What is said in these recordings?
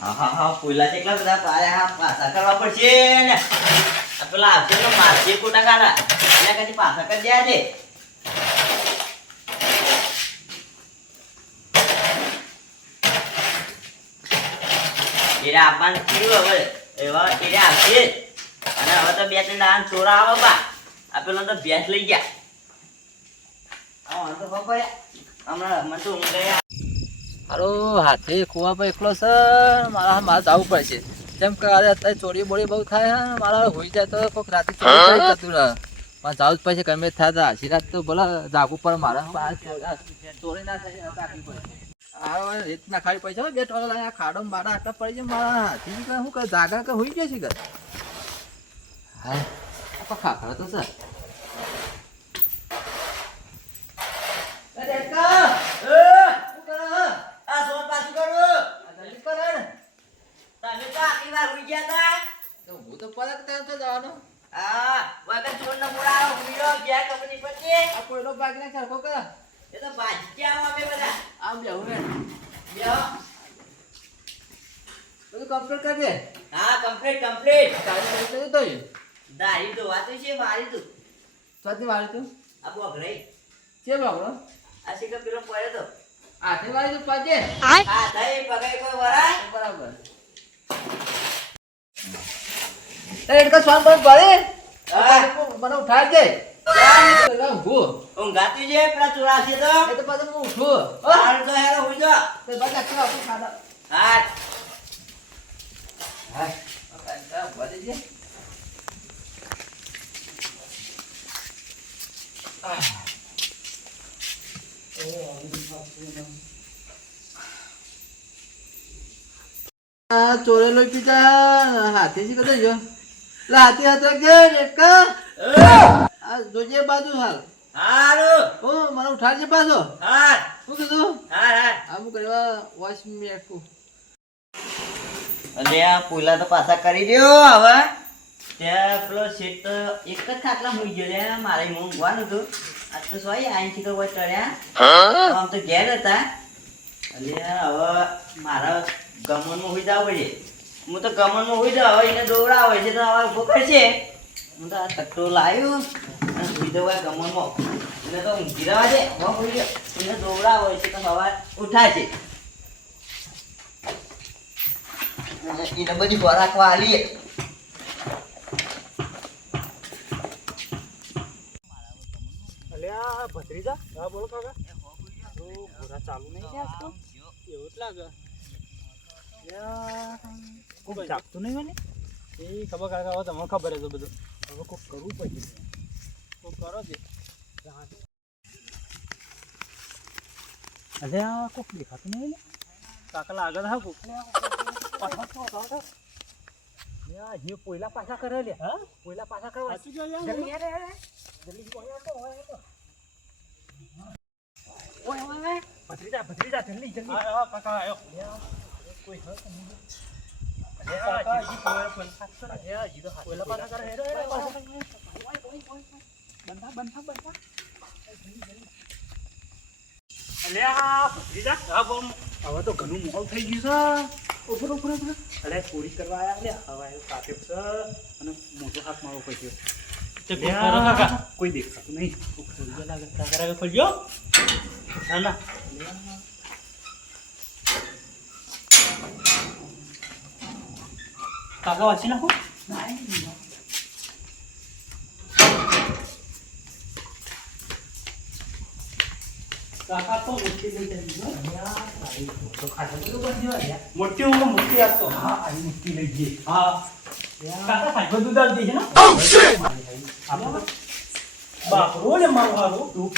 હા કરવા પડશે ને. પેલા આવશે તો મારશે કોટા કરી છે એરા આપવાનું થયું હવે. એવા એરા અને હવે તો બે, ત્રણ દાડા ચોરા આવે બા. તો ભેંસ લઈ ગયા. હા તો ખબર હમણાં મને તો ઊંઘ ગયા હારો હાથે કુવા પર એકલો છે. મારા મારે જવું પડશે. જેમ કે અરે અત્યારે ચોરી બોરી બહુ થાય છે મારા હોઈ જાય તો કોઈક રાતે ચોરી થતું રહે. મારે જવું જ પડશે, ગમે થાય તો આછી રાત તો ભલે જાગવું પડે, મારા ચોરી ના થાય રીત ના ખાવી પડશે બે ટોલા ખાડો મારા આટલા પડી જાય મારા હાથી. કે શું કરે જાગા કે હોઈ જશે કે? હા. આ ખાખરા તો સર અરે કા એ શું કરો આ સોન પાછું કરો જલ્દી કર હેડ. તમે તો આખી વાર ઉઈ ગયા તા તો હું તો પરત ત્યાં તો જવાનો આ વગર ચોર ન મુરારો ઉઈરો ગયા કંપની પછી આ કોઈનો ભાગ ના સરખો કર એ તો ભાજી ગયા અમે બધા આમ બેહું ને લ્યો. બધું કમ્પ્લીટ કરી દે. હા કમ્પ્લીટ કમ્પ્લીટ તારી કરી તો તો વાતું છે મારી તું. સ્વાતી તું? આ બોગરાઈ છે બાબડો આ શીખર પેલો પડ્યો તો. હાથે વાળી તું પાજે હા થઈ પગાઈ કોઈ વરાય? બરાબર. એડકા સ્વાન પર પડે હા. મને ઉઠાડ દે. ચાલ. ઊંઘું ઊંઘાતું છે પેલા ચોરાસી તો. એ તો પાછું હું ઉઠું હો. હાલ તો હેરો હુઈ જા. તે બાકા કેવા આપણું ખાડા હા હા બાકા ઊભા ચોરેલો પીતા હાથી થી કદો જો. લે હાથી હાથ રાખજે રેટકા જે બાજુ હાલ. હારું. ઓ મને ઉઠાડજે પાછો. હા. શું કીધું? હા હા. આમ કરવા વોશ મેકું અને આ પુલા તો પાછા કરી દ્યો હવે. ત્યાં પેલો શેઠ તો એક જ ખાટલા મૂકી ગયો લે મારે હું ઊંઘવાનું હતું. આ તો સોય આઈ થી કોઈ ચડ્યા આમ તો ઘેર હતા. એટલે હવે મારા ગમનમાં હોઈ જવું પડે. હું તો ગમનમાં હોઈ જાવ હવે એને દોવડા હોય છે તો હવે ઊભો કરશે. હું તો આ તકટો લાવ્યો. હોઈ જવું તો ઊંઘી રહેવા દે હવે એને દોવડા હોય છે તો સવાર ઉઠાશે એને બધી ખોરાકવા આલીએ અલ્યા, ભત્રીજા? બોલો ચાલુ નહીં છે એવું જ લાગે. કોઈ નહીં મને એ ખબર, કાકા, હવે તમને ખબર હશે બધું. હવે કોઈક કરવું પડશે. કરો છે અલ્યા કોઈક દેખાતું નહીં લે? કાકા લાગે હા કોક જે પોયલા પાછા કરે લે હા? પોયલા પાછા કરવા જલ્દી. જલ્દી ઓય ઓય. ભત્રીજા, ભત્રીજા, હે. બંધા, બંધા, બંધા. જલ્દી. અલ્યા, ભત્રીજા. હવે તો ઘણું મોડું થઈ ગયું છે. ઉભરો ઉભરો ઉભરો અરે ચોરી કરવા આવ્યા લે હવે કાપે છે. અને મોટો હાથ મારવો પડ્યો. કોઈ દેખાતું નહીં. ખોલજો લાગે કાકા રાગે ખોલજો ના ના. કાકા વાંચી નાખો? કાકા તો મોટી લઈ જાય મોટી હું મોટી આપતો હા આવી મોટી લઈ ગઈ હા કાકા સાહેબ દૂધ આપી છે ને બાપરો ને મારો હારો તું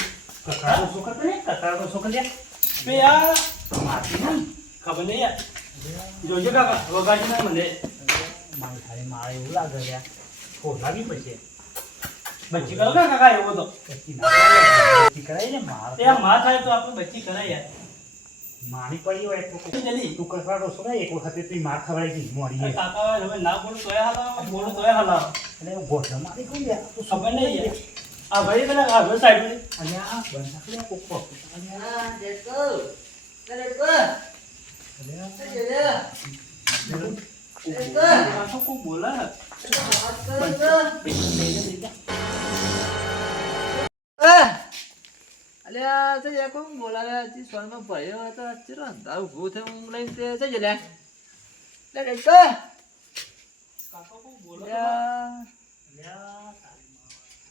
કકડાનો શું કરતો ને કકડાનો શું કરી બે યાર ખબર નહીં યાર જોજો કાકા વગાડી ના મને મારે ખાલી મારે એવું લાગે યાર ખોલાવી બચ્ચી કરો કાકા એવો તો બચ્ચી કરાય ને માર તે માં થાય તો આપણે બચ્ચી કરાય યાર. મારી પડી હોય તો જલ્દી. તું કસરાડો છો ને એક વખતે તું માર ખવડાઈ ગઈ મોડી કાકા હવે ના બોલું તોય હાલા બોલું તોય હાલા એટલે ગોઠ મારી કોઈ યાર તું ખબર નહીં યાર. આ ભાઈ પેલા આ ઘર સાઈડ અને આ બંધ લે કોકો હા, દેખો. અરે, દેખો. અલ્યા. અરે, દેખો. કાકા કોઈ બોલે અલ્યા તે યાર કોણ બોલાવે હજી સ્વરમાં ભર્યો હતો ચલો અંધારું ઊભું થયું ઊંઘ લઈને તે જઈ લે લે કઈ તો કાકા કોઈ બોલે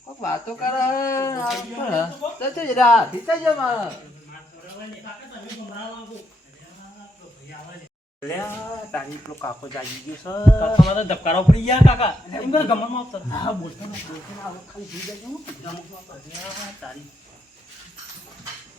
કોક વાતો કરે આ? તો જઈ લે આ ભીતર જો મારે તારી પેલો કાકો જાગી ગયો છે કાકા મારા ધબકારા પડી ગયા કાકા એમ ગમનમાં આવતો હા બોલતો બોલતો ખાલી જોઈ જાય હું તારી આ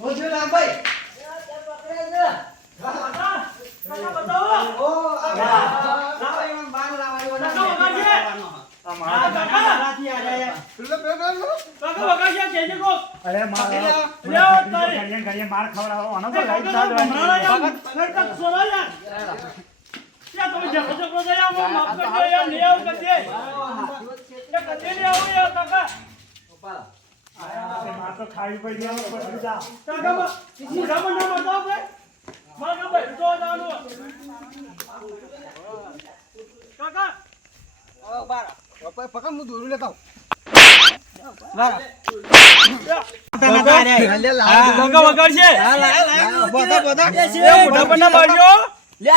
ઓજો લાંબાઈ અરે માર ખવડાવો આનો માર તો ખાવી પડી હવે પછી જા. કાકા માં મોઢામાં ના બતાવો ભાઈ? મારા ભાઈ તો દાનો કાકા. પકડ હું દોરું લેતા કાકા વગાડશે બધા બધા. એ મોઢા પર ના બાળ્યો લે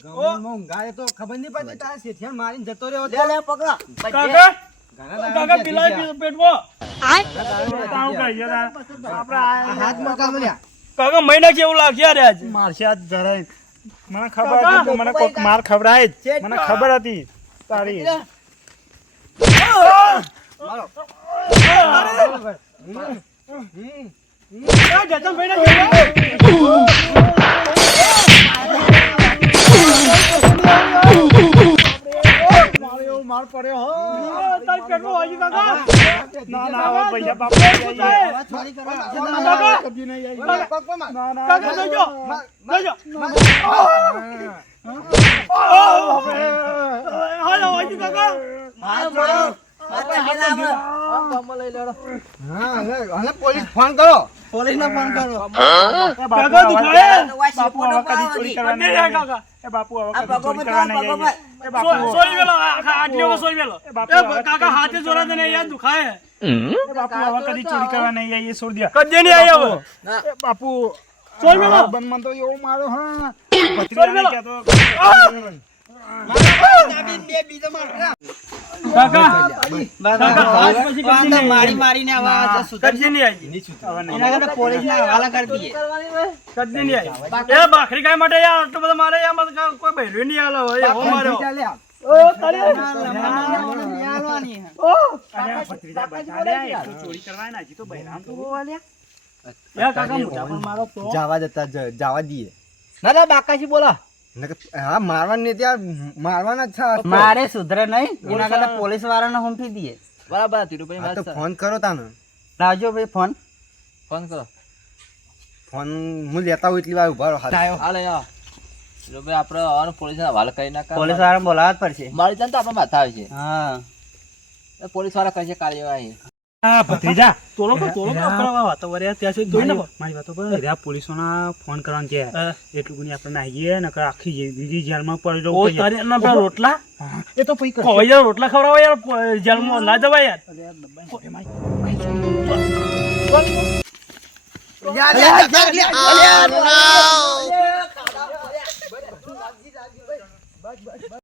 આ ધોકો લાવે છે હા બા ઓ! એ પાછો ના યાર આલે અહીંયા મને ઉઠાડને મને ગમનમાં ઊંઘાડ્યો તો ખબર નહીં પડતી તારા શેઠિયાને મારીને જતો રહ્યો લે લે પકડો. કાકા કાકા પીલાય પેટમાં? તાવ કહીએ તા. આપણે આ હાથ મકા મળ્યા કાકા મહિના જેવું લાગશે યાર આજ. મારશે આજ જરાય. મને ખબર હતી મને કોક માર ખવડાય જ. મને ખબર હતી તારી. માર વાગી કાકા ના ના હવે ભૈયા બાપુ આવી. થોડી કરવા કાકા કભી નહીં આવી. પગ પર માર. ના ના કાકા જોજો. જોજો. હાલો વાગી કાકા મારો મારો મારો હેલાવ ગામમાં લઈ લેડો. હા હવે હવે પોલીસ ફોન કરો. પોલીસને ફોન કરો. બાપુ ચોરી કરવા નહીં સોઈ વેલો આટલીઓ સોઈ વેલો. કાકા હાથે જોરા તને યાર દુખાય એ બાપુ હવે કદી ચોરી કરવા નહીં આવીએ છોડી દે. કદે નહીં આવી હવે? ના એ બાપુ સોઈ વેલો. બંધ તો એવો મારો હા. સોઈ વેલો. બાખરી ગાય માટે આટલું બધું મારે કાંઈ બહેરું નહીં આલો હોય એવો માર્યો. જવા જતા જવા દઈએ. ના ના બાકાજી બોલા. હા મારવાના ત્યાં મારવાના જ છે મારે સુધરે નહીં એના કરતા પોલીસ વાળાને હુંફી દઈએ બરાબર ધીરુભાઈ તો ફોન કરો તાને. રાજો ભાઈ ફોન. ફોન કરો. ફોન હું લેતા હોય એટલી વાર ઊભા રહો. હાલે. ધીરુભાઈ આપણે આવવાનું પોલીસ હવાલે કરી નાખા. પોલીસ વાળાને બોલાવવા જ પડશે. મારી જાણ તો આપણે માથા આવે છે. હા. પોલીસવાળા કરશે કાર્યવાહી. ભત્રીજા તોલો પર તોલો પર કરવા વાતો વર્યા ત્યાં સુધી જોઈ મારી મારી વાતો પર રહ્યા પોલીસોના ફોન કરવાનું છે એટલું ગુની આપણે નાહીએ નકર આખી બીજી જેલમાં પડી ઓ રહું તારી પેલા રોટલા એ તો પછી કોઈ યાર રોટલા ખવડાવો યાર જેલમાં ના જવાય યાર યાર, યાર, યાર, યાર.